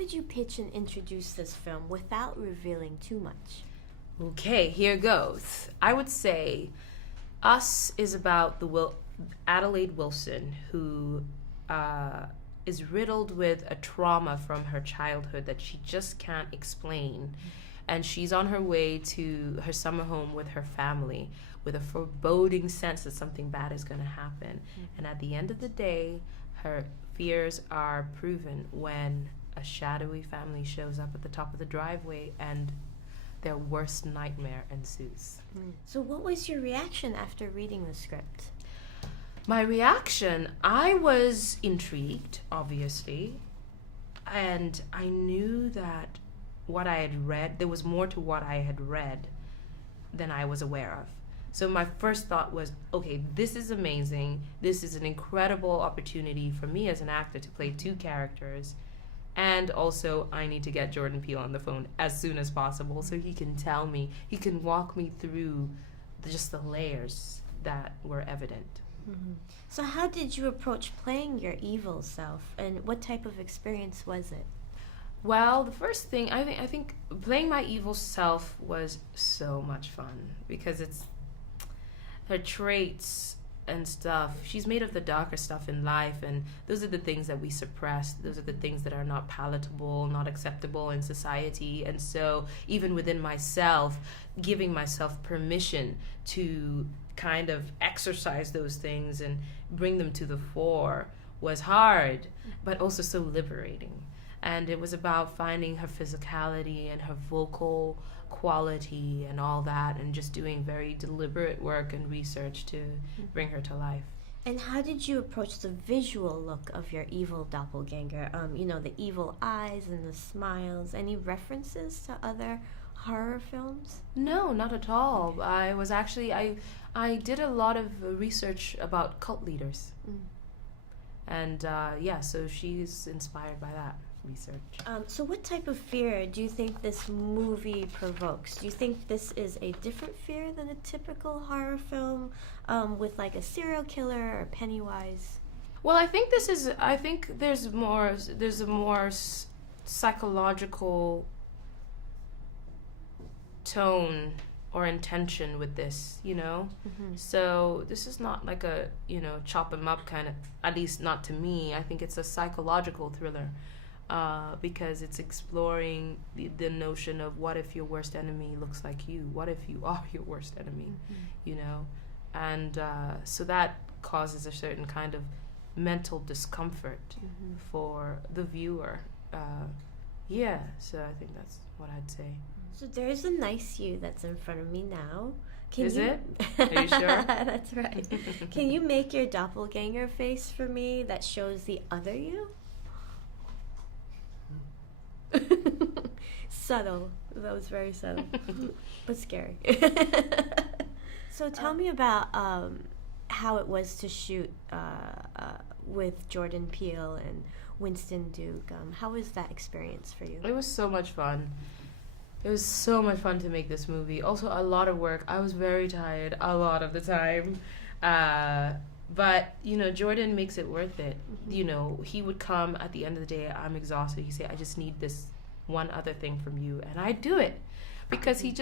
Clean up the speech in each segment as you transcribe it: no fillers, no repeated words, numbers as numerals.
would you pitch and introduce this film without revealing too much? Okay, here goes. I would say Us is about Adelaide Wilson, who is riddled with a trauma from her childhood that she just can't explain. And she's on her way to her summer home with her family with a foreboding sense that something bad is going to happen. And at the end of the day, her fears are proven when a shadowy family shows up at the top of the driveway and their worst nightmare ensues. So what was your reaction after reading the script? My reaction, I was intrigued, obviously, and I knew that what I had read, there was more to what I had read than I was aware of. So my first thought was, okay, this is amazing. This is an incredible opportunity for me as an actor to play two characters. And also, I need to get Jordan Peele on the phone as soon as possible so he can tell me, he can walk me through just the layers that were evident. Mm-hmm. So how did you approach playing your evil self, and what type of experience was it? Well, the first thing, I think playing my evil self was so much fun because it's her traits and stuff. She's made of the darker stuff in life, and those are the things that we suppress. Those are the things that are not palatable, not acceptable in society. And so even within myself, giving myself permission to kind of exercise those things and bring them to the fore was hard, but also so liberating. And it was about finding her physicality and her vocal quality and all that, and just doing very deliberate work and research to bring her to life. And how did you approach the visual look of your evil doppelganger? The evil eyes and the smiles. Any references to other horror films? No, not at all. I did a lot of research about cult leaders. And so she's inspired by that research. So what type of fear do you think this movie provokes? Do you think this is a different fear than a typical horror film with like a serial killer or Pennywise? Well, I think there's a more psychological tone or intention with this, So this is not like a, chop 'em up kind of, at least not to me. I think it's a psychological thriller. Because it's exploring the notion of what if your worst enemy looks like you? What if you are your worst enemy? And so that causes a certain kind of mental discomfort for the viewer. So I think that's what I'd say. So there's a nice you that's in front of me now. Is it? Are you sure? That's right. Can you make your doppelganger face for me that shows the other you? Subtle. That was very subtle, but scary. So tell me about how it was to shoot with Jordan Peele and Winston Duke. How was that experience for you? It was so much fun. It was so much fun to make this movie. Also, a lot of work. I was very tired a lot of the time. But, Jordan makes it worth it. He would come at the end of the day, I'm exhausted. He'd say, I just need this one other thing from you. And I do it because he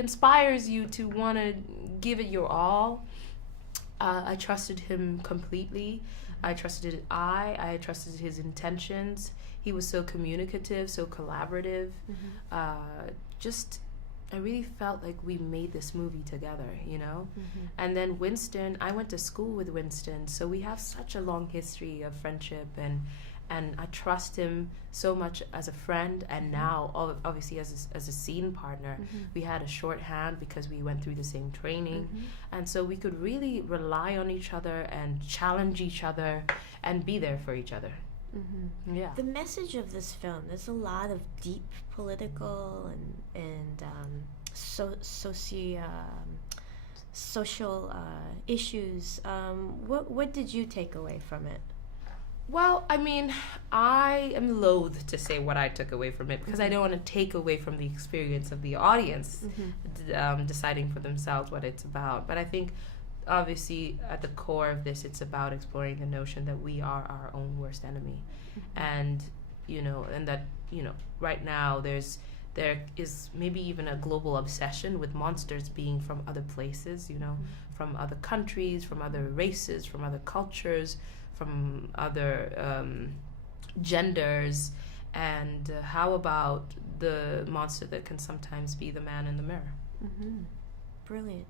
inspires you to want to give it your all. I trusted him completely. I trusted I trusted his intentions. He was so communicative, so collaborative. I really felt like we made this movie together, And then Winston, I went to school with Winston, so we have such a long history of friendship, and I trust him so much as a friend, and now obviously as a scene partner. We had a shorthand because we went through the same training, and so we could really rely on each other and challenge each other and be there for each other. Yeah. The message of this film, there's a lot of deep political and social issues. What did you take away from it? Well, I am loath to say what I took away from it because I don't want to take away from the experience of the audience deciding for themselves what it's about. But I think obviously at the core of this, it's about exploring the notion that we are our own worst enemy, and and that right now there is maybe even a global obsession with monsters being from other places, from other countries, from other races, from other cultures, from other genders. And how about the monster that can sometimes be the man in the mirror? Brilliant.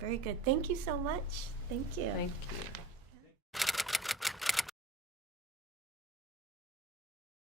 Very good. Thank you so much. Thank you. Thank you.